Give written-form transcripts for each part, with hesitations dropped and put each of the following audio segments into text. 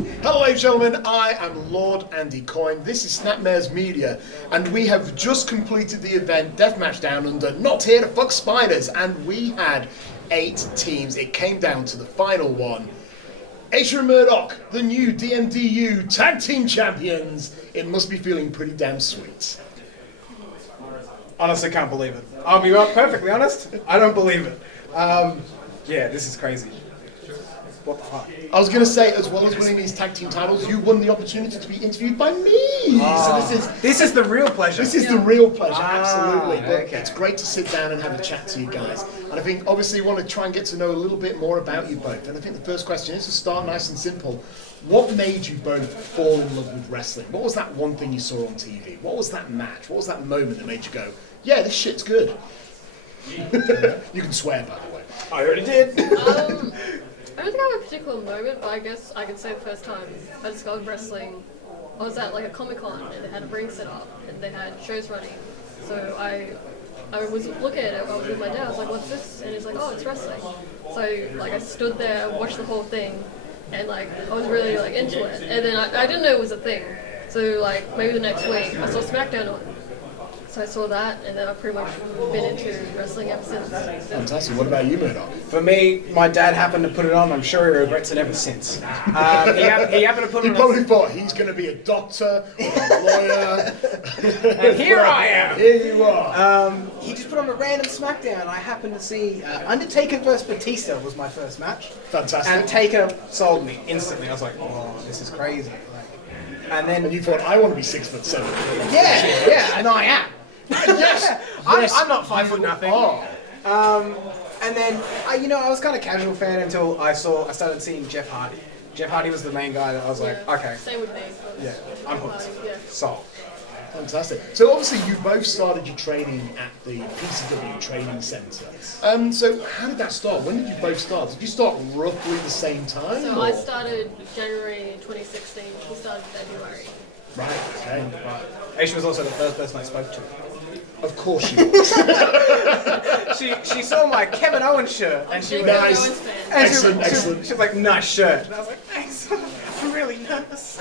Hello, ladies and gentlemen, I am Lord Andy Coyne. This is Snapmares Media, and we have just completed the event Deathmatch Down Under, Not Here to Fuck Spiders, and we had 8 teams. It came down to the final one. Aisha and Murdoch, the new DMDU Tag Team Champions. It must be feeling pretty damn sweet. Honestly, can't believe it. I'll be perfectly honest, I don't believe it. Yeah, this is crazy. What the fuck? I was going to say, as well as winning these tag team titles, you won the opportunity to be interviewed by me. So this is the real pleasure. This is the real pleasure, absolutely. But okay. It's great to sit down and have a chat to you guys. And I think, obviously, we want to try and get to know a little bit more about you both. And I think the first question is to start nice and simple. What made you both fall in love with wrestling? What was that one thing you saw on TV? What was that match? What was that moment that made you go, yeah, this shit's good? You can swear, by the way. I already did. I don't think I have a particular moment, but I guess I could say the first time I discovered wrestling, I was at like a Comic-Con and they had a ring set up and they had shows running. So I was looking at it, I was with my dad, I was like, what's this? And he's like, oh, it's wrestling. So like I stood there, watched the whole thing, and like I was really like into it. And then I didn't know it was a thing. So like maybe the next week I saw SmackDown on. So I saw that, and then I've pretty much been into wrestling ever since. Fantastic. What about you, Murdoch? For me, my dad happened to put it on. I'm sure he regrets it ever since. He happened to put He it on. probably thought he's going to be a doctor or a lawyer. And here I am. Here you are. He just put on a random SmackDown. I happened to see Undertaker vs Batista was my first match. Fantastic. And Taker sold me instantly. I was like, oh, this is crazy. And then And you thought, I want to be 6'7". yeah, and I am. Yes. I'm not 5 foot nothing. Oh. And then I was kind of casual fan until I started seeing Jeff Hardy. Jeff Hardy was the main guy that I was like, okay, Same with me. yeah, I'm hooked. Yeah. Sold. Fantastic. So obviously you both started your training at the PCW Training Centre. So how did that start? When did you both start? Did you start roughly the same time? So or? I started January 2016. He started February. Right, okay. Aisha was also the first person I spoke to. Of course you was. She saw my Kevin Owens shirt and she Big was, Nice. Owens fan. and Excellent, excellent. She was like, nice shirt. And I was like, thanks. I'm really nervous.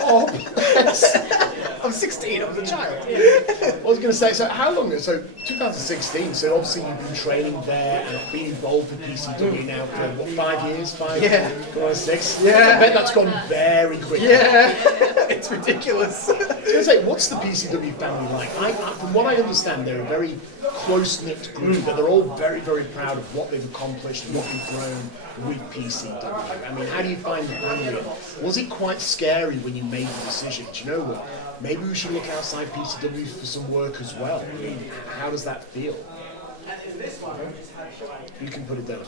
Oh, bless. I'm 16. I was a child. I was going to say, so how long? So 2016, so obviously you've been training there and been involved with PCW now for, what, 5 years? Yeah. Going on 6? Yeah. I bet that's Like gone that. very quickly. Yeah. It's ridiculous. I was going to say, what's the PCW family like? From what I understand, they're a very close-knit group, and they're all very, very proud of what they've accomplished and what they've grown with PCW. I mean, how do you find the family? Was it quite scary when you made the decision? Do you know what? Maybe we should look outside PCW for some work as well. I mean, how does that feel? You can put it down.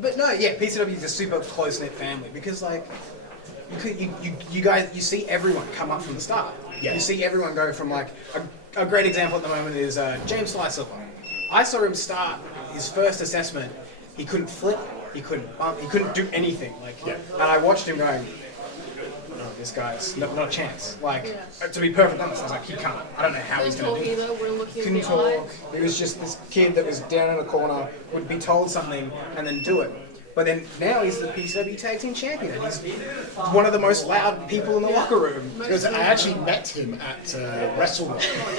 But no, yeah, PCW is a super close-knit family because like you guys see everyone come up from the start. Yeah. You see everyone go from like a great example at the moment is James Sly Silver. I saw him start his first assessment. He couldn't flip. He couldn't bump. He couldn't do anything. And I watched him going, no, this guy's not a chance. To be perfectly honest, I was like, he can't. I don't know how he's Couldn't going to talk do it. either, wouldn't look you in Couldn't the talk. eye. He was just this kid that was down in a corner, would be told something and then do it. But then now he's the PCW Tag Team Champion. And he's one of the most loud people in the locker room. Because I actually met him at WrestleRun.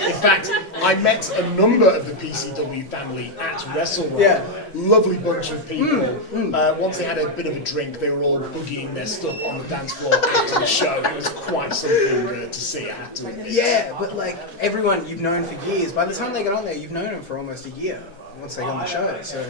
In fact, I met a number of the PCW family at WrestleRun. Yeah. Lovely bunch of people. Once they had a bit of a drink, they were all boogieing their stuff on the dance floor after the show. It was quite something to see, I have to admit. Yeah, but like everyone you've known for years, by the time they get on there, you've known them for almost a year once they get on the show. So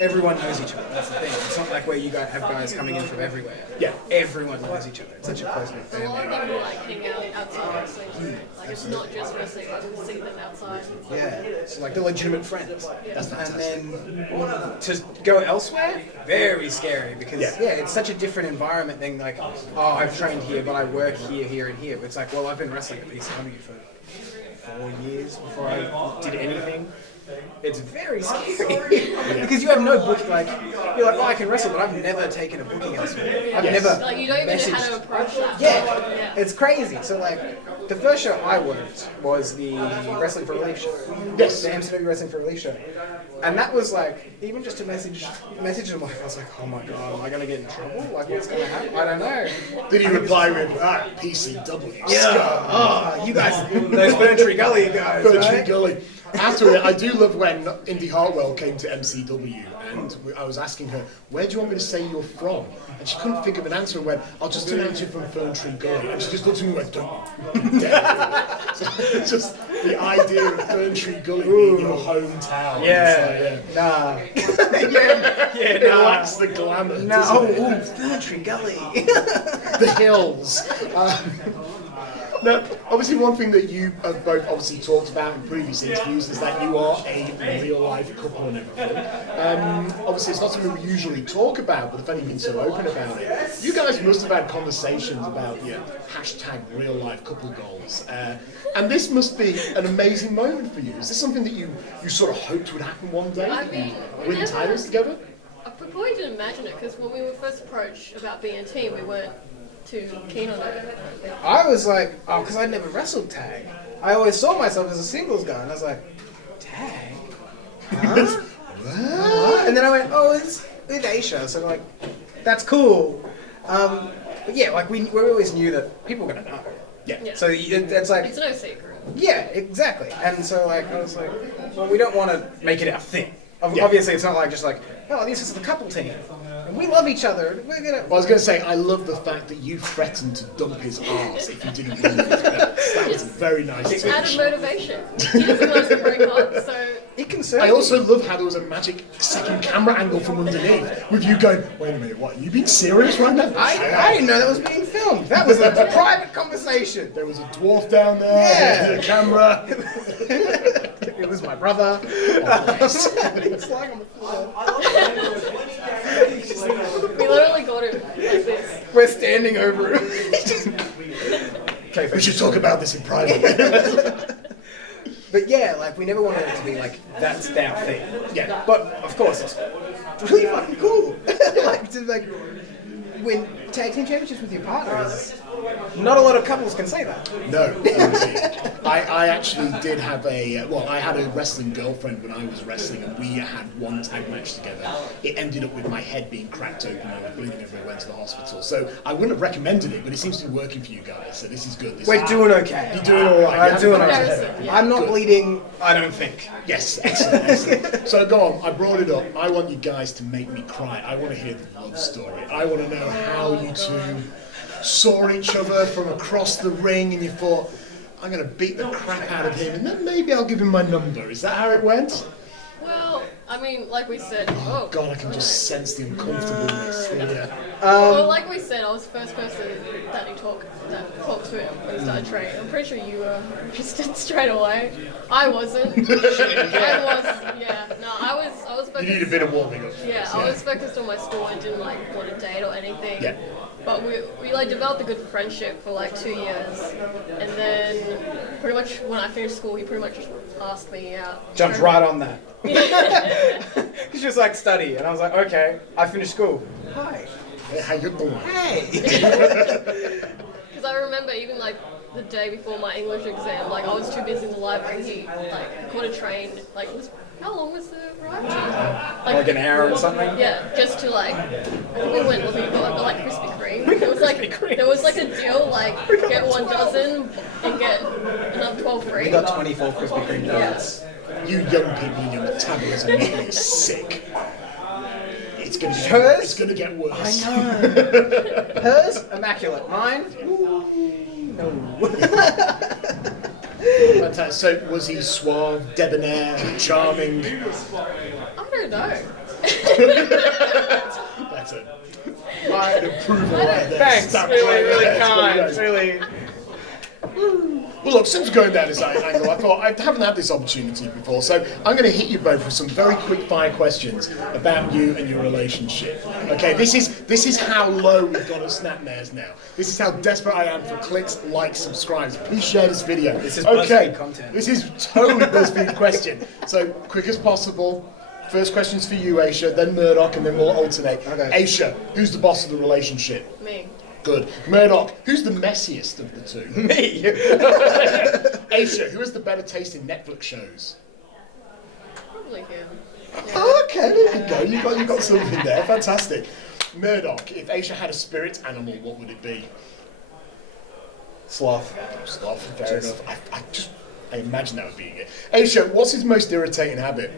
everyone knows each other. That's the thing. It's not like where you guys have guys coming in from everywhere. Yeah. Everyone knows each other. It's such a close-knit A lot family. of them like hang out outside wrestling. Like it's not just wrestling, like we see them outside. Yeah, it's like they're legitimate friends. That's And fantastic. then to go elsewhere, very scary because Yeah. it's such a different environment than like, oh, I've trained here, but I work here, here, and here. But it's like, well, I've been wrestling at PCW for 4 years before I did anything. It's very scary because you have no book. Like you're like, oh, I can wrestle, but I've never taken a booking elsewhere. I've Yes. never Like you don't even know how to messaged. approach that. Yeah, it's crazy. So like, the first show I worked was the Wrestling for Relief show. Yes. The MCW Wrestling for Relief show. And that was like, even just to message him, like, I was like, oh my god, am I gonna get in trouble? Like, what's gonna happen? I don't know. Did he reply with, PCW? Oh, you guys, those Fern Tree Gully guys, Fern Tree right? Gully. After it, I do love when Indy Hartwell came to MCW and I was asking her, where do you want me to say you're from? And she couldn't think of an answer and went, I'll just announce you from Fern Tree Gully. And she just looked at me and went, don't you dare. So it's just the idea of Fern Tree Gully being your hometown. Yeah, nah. It lacks the glamour. doesn't it? Fern Tree Gully. The hills. Now, obviously, one thing that you have both obviously talked about in previous interviews is that you are a real-life couple and everything. Obviously, it's not something we usually talk about, but the fact you've been so open about it, you guys must have had conversations about your hashtag real-life couple goals. And this must be an amazing moment for you. Is this something that you sort of hoped would happen one day? I that mean, you win titles together? I probably didn't imagine it because when we were first approached about being a team, we weren't too keen on it. I was like, oh, because I'd never wrestled tag. I always saw myself as a singles guy, and I was like, tag? Huh? What? And then I went, oh, it's with Aisha, so like, that's cool. But yeah, like we always knew that people were gonna know. Yeah. So it's like, It's no secret. yeah, exactly. And so like, I was like, well, we don't want to make it our thing. Yeah. Obviously, it's not like just like, oh, this is the couple team, and we love each other. And we're gonna. Well, I was going to say, I love the fact that you threatened to dump his arse if you didn't win his belts. That was a very nice It's added touch. motivation. He doesn't want us to break up, so It can I certainly. also love how there was a magic second camera angle from underneath with you going, wait a minute, what, are you being serious right now? I didn't know that was being filmed. That was a private conversation. There was a dwarf down there, Yeah. there was a camera. It was my brother. It's like on the floor. we literally got him like this. We're standing over him. Okay, We should talk about this in private. But yeah, like we never wanted it to be like that's our thing. Yeah. But of course, it's really fucking cool. like win tag team championships with your partner is not a lot of couples can say that. No. I actually did have I had a wrestling girlfriend when I was wrestling and we had one tag match together. It ended up with my head being cracked open and I was bleeding everywhere, went to the hospital. So I wouldn't have recommended it, but it seems to be working for you guys, so this is good. We're doing okay. You're doing all right. I'm doing Comparison, okay. yeah. I'm not Good. bleeding. I don't think. Yes, excellent. So go on, I brought it up. I want you guys to make me cry. I want to hear the love story. I want to know how you two saw each other from across the ring and you thought, I'm going to beat the crap out of him and then maybe I'll give him my number. Is that how it went? Well, I mean, like we said, Oh God, I can just sense the uncomfortableness here. well, like we said, I was the first person that talked to him when he started training. I'm pretty sure you were interested straight away. I wasn't. I was focused. You need a bit of warming up. Yeah, first, I was focused on my school and didn't like want to date or anything. Yeah. But we like developed a good friendship for like 2 years, and then pretty much when I finished school, he pretty much just asked me out. Jumped right on that. She was like, study, and I was like, okay. I finished school. Hi. Hey, how you doing? Hey. Because I remember even like the day before my English exam, like I was too busy in the library. He like caught a train. Like how long was the ride? Like an hour or something. Yeah, just to like, I think we went looking for like Krispy Kreme. There was like a deal like get 1 dozen and get another 12 free. We got 24 Krispy Kreme donuts. You young people and your metabolism make me sick. It's gonna get, Hers? it's gonna get worse. I know. Hers, immaculate. Mine, no. Fantastic. So was he suave, debonair, charming? I don't know. That's it. An approval right there. Thanks. Stamp Really, right really there. It's kind. really nice. Really. Well, look, since going down this angle, I thought I haven't had this opportunity before, so I'm going to hit you both with some very quick fire questions about you and your relationship. Okay, this is how low we've got at Snapmares now. This is how desperate I am for clicks, likes, subscribes. Please share this video. This is okay. BuzzFeed content. This is totally BuzzFeed question. So quick as possible. First question's for you, Aisha, then Murdoch, and then we'll alternate. Okay. Aisha, who's the boss of the relationship? Me. Good. Murdoch, who's the messiest of the two? Me. Aisha, who has the better taste in Netflix shows? Probably him. Oh, okay, there you go. You got something there. Fantastic. Murdoch, if Aisha had a spirit animal, what would it be? Sloth. Sloth, fair enough. I imagine that would be it. Aisha, what's his most irritating habit?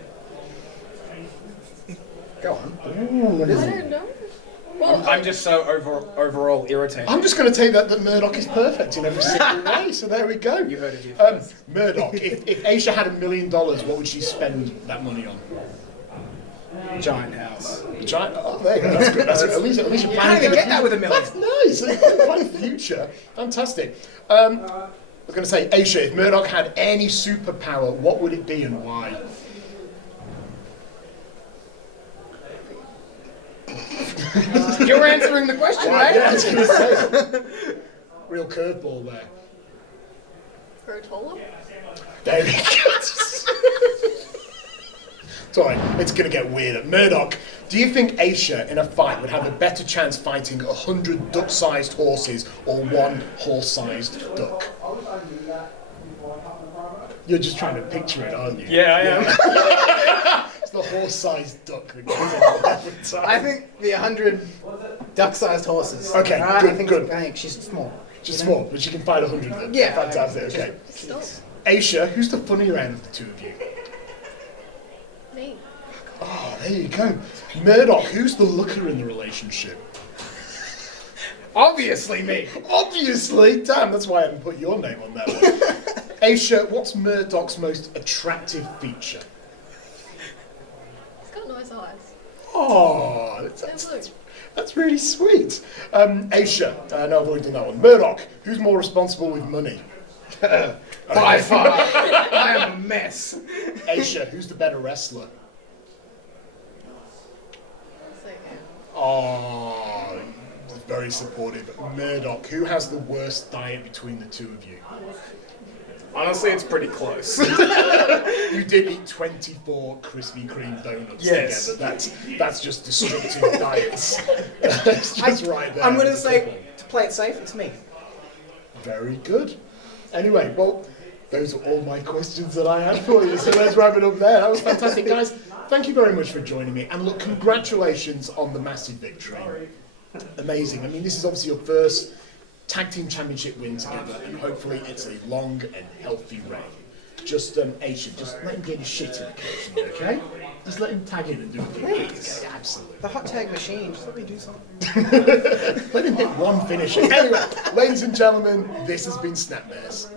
Go on. Ooh, what is I it? don't know. Well, I'm just so overall irritated. I'm just going to take that Murdoch is perfect in every single way. So there we go. You heard it here first. Murdoch, if Aisha had $1 million, what would she spend that money on? Giant house. Giant. Oh, there you go. That's good. That's good. At least you're You can't planning even for get the that with $1 million. future. That's nice. Quite a future. Fantastic. I was going to say, Aisha, if Murdoch had any superpower, what would it be and why? You're answering the question, right? Yeah, I was going to say. Real curveball there. grow taller. There we go. Sorry, it's going to get weirder. Murdoch, do you think Aisha in a fight would have a better chance fighting 100 duck-sized horses or one horse-sized duck? You're just trying to picture it, aren't you? Yeah, I am. It's the horse-sized duck that goes on every time. I think the 100 duck-sized horses. Okay, Alright, good, I think, good. I think she's small. Just small, but she can fight 100 of them. Yeah. Fantastic, okay. Stop. Aisha, who's the funnier end of the two of you? Me. Oh, there you go. Murdoch, who's the looker in the relationship? Obviously me. Obviously! Damn, that's why I haven't put your name on that one. Aisha, what's Murdoch's most attractive feature? He's got nice eyes. Oh, They're blue. that's really sweet. Aisha, no, I've already done that one. Murdoch, who's more responsible with money? By far. I am a mess. Aisha, who's the better wrestler? So, Oh, very supportive. Murdoch, who has the worst diet between the two of you? Honestly, it's pretty close. You did eat 24 Krispy Kreme donuts Yes. together. That's just destructive diets. That's just right there. I'm going to say, to play it safe, it's me. Very good. Anyway, well, those are all my questions that I had for you, so let's wrap it up there. That was fantastic, guys. Thank you very much for joining me, and look, congratulations on the massive victory. Amazing. I mean, this is obviously your first tag team championship win together, and hopefully it's a long and healthy reign. Just, Aisha, just let him get his shit in occasionally, okay? Just let him tag in and do a few things. Yeah, absolutely. The hot tag machine, just let me do something. Let him hit one finisher. Anyway, ladies and gentlemen, this has been Snapmares.